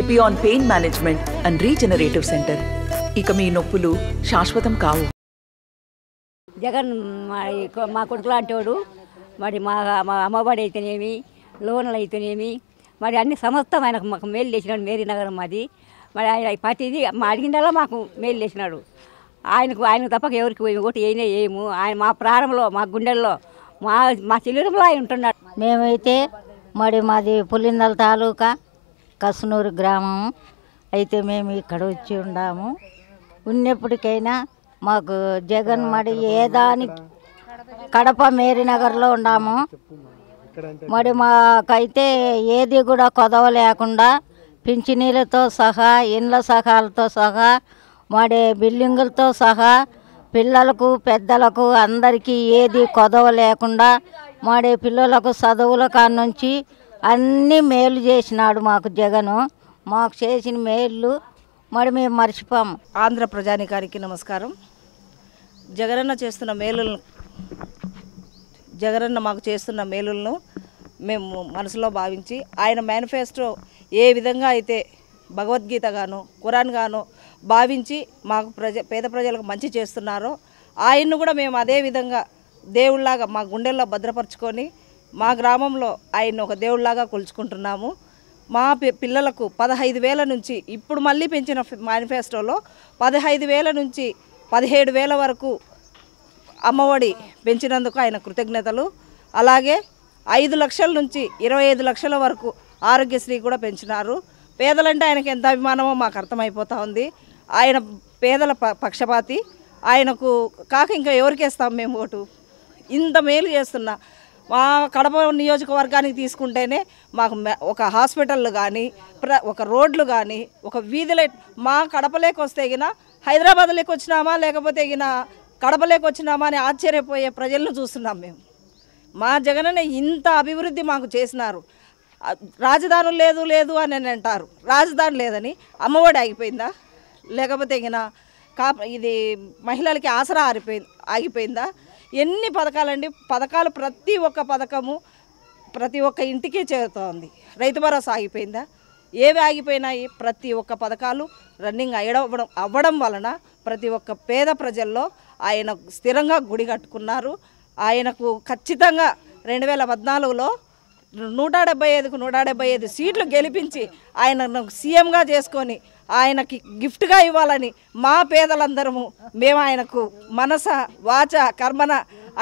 Epione pain management and regenerative centre. ఇక మీ నొప్పులు శాశ్వతం కావు. జగన్ మా కొడుకు లాంటి వాడు. మరి మా అమ్మఒడి అయితేనేమి, లోన్లు అయితేనేమి, మరి అన్ని సమస్తం ఆయనకు మాకు మేలు చేసినాడు. మేరీ నగరం మాది. మరి ఆయన ప్రతిదీ మా అడిగిందల్లా మాకు మేలు చేసినాడు. ఆయన తప్పక ఎవరికి ఓటు వేయనే వేయము. ఆయన మా ప్రారంభంలో, మా గుండెల్లో, మా చెల్లెలలో ఆయన ఉంటున్నాడు. మేమైతే మాది పులిందల తాలూకా కసునూరు గ్రామం అయితే మేము ఇక్కడ వచ్చి ఉన్నాము. ఉన్నప్పటికైనా మాకు జగన్ ఏదానికి కడప మేరీ నగర్లో ఉన్నాము. మాకైతే ఏది కూడా కొదవ లేకుండా పింఛనీలతో సహా, ఇండ్ల సహాలతో సహా, బిల్డింగులతో సహా, పిల్లలకు పెద్దలకు అందరికీ ఏది కొదవ లేకుండా పిల్లలకు చదువుల కానుంచి అన్నీ మేలు చేసినాడు మాకు జగను. మాకు చేసిన మేలు మేము మర్చిపోము. ఆంధ్ర ప్రజానికానికి నమస్కారం. జగనన్న మాకు చేస్తున్న మేలులను మేము మనసులో భావించి, ఆయన మేనిఫెస్టో ఏ విధంగా అయితే భగవద్గీత గాను, ఖురాన్ గాను భావించి మాకు పేద ప్రజలకు మంచి చేస్తున్నారో, ఆయన్ను కూడా మేము అదే విధంగా దేవుళ్లాగా మా గుండెల్లో భద్రపరుచుకొని మా గ్రామంలో ఆయన ఒక దేవుళ్లాగా కొలుచుకుంటున్నాము. మా పిల్లలకు 15,000 నుంచి ఇప్పుడు మళ్ళీ పెంచిన మేనిఫెస్టోలో 15,000 నుంచి 17,000 వరకు అమ్మఒడి పెంచినందుకు ఆయన కృతజ్ఞతలు. అలాగే 5 లక్షల నుంచి 25 లక్షల వరకు ఆరోగ్యశ్రీ కూడా పెంచినారు. పేదలంటే ఆయనకి ఎంత అభిమానమో మాకు అర్థమైపోతూ ఉంది. ఆయన పేదల పక్షపాతి. ఆయనకు కాక ఇంకా ఎవరికేస్తాం మేము ఓటు? ఇంత మేలు చేస్తున్నా మా కడప నియోజకవర్గానికి తీసుకుంటేనే మాకు ఒక హాస్పిటళ్ళు కానీ, ఒక రోడ్లు కానీ, ఒక వీధి లైట్ మా కడపలోకి వస్తే గిన హైదరాబాద్లోకి వచ్చినామా లేకపోతే గిన కడపలోకి వచ్చినామా అని ఆశ్చర్యపోయే ప్రజలను చూస్తున్నాం మేము. మా జగనన్న ఇంత అభివృద్ధి మాకు చేసినారు. రాజధానులు లేదు అని అంటారు. రాజధాని లేదని అమ్మఒడి ఆగిపోయిందా? లేకపోతే గిన ఇది మహిళలకి ఆసరా ఆగిపోయిందా? ఎన్ని పథకాలండి! పథకాలు ప్రతి ఒక్క పథకము ప్రతి ఒక్క ఇంటికి చేరుతోంది. రైతు భరోసా ఆగిపోయిందా? ఏవి ఆగిపోయినాయి? ప్రతి ఒక్క పథకాలు రన్నింగ్ అవ్వడం వలన ప్రతి ఒక్క పేద ప్రజల్లో ఆయన స్థిరంగా గుడి కట్టుకున్నారు. ఆయనకు ఖచ్చితంగా 2014లో 175కు 175 సీట్లు గెలిపించి ఆయనను సీఎంగా చేసుకొని ఆయనకి గిఫ్ట్గా ఇవ్వాలని మా పేదలందరము మేము ఆయనకు మనస వాచ కర్మన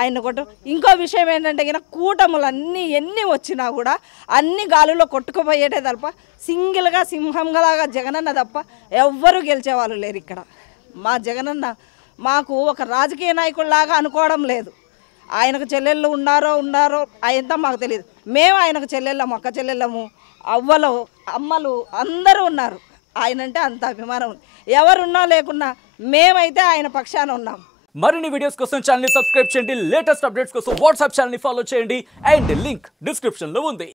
ఆయన కొట్టు. ఇంకో విషయం ఏంటంటే కూటములు ఎన్ని వచ్చినా కూడా అన్ని గాలిలో కొట్టుకుపోయేటే తప్ప సింగిల్గా సింహంలాగా జగనన్న తప్ప ఎవ్వరూ గెలిచేవాళ్ళు లేరు ఇక్కడ. మా జగనన్న మాకు ఒక రాజకీయ నాయకుడిలాగా అనుకోవడం లేదు. ఆయనకు చెల్లెళ్ళు ఉన్నారో అయంతా మాకు తెలియదు. మేము ఆయనకు చెల్లెళ్ళము, అక్క చెల్లెళ్ళము, అవ్వలు, అమ్మలు అందరూ ఉన్నారు. ఆయనంటే అంత అభిమానం. ఎవరున్నా లేకున్నా మేమైతే ఆయన పక్షాన ఉన్నాం. మరిన్ని వీడియోస్ కోసం ఛానల్ ని సబ్స్క్రైబ్ చేయండి. లేటెస్ట్ అప్డేట్స్ కోసం వాట్సాప్ ఛానల్ ని ఫాలో చేయండి. అండ్ లింక్ డిస్క్రిప్షన్ లో ఉంది.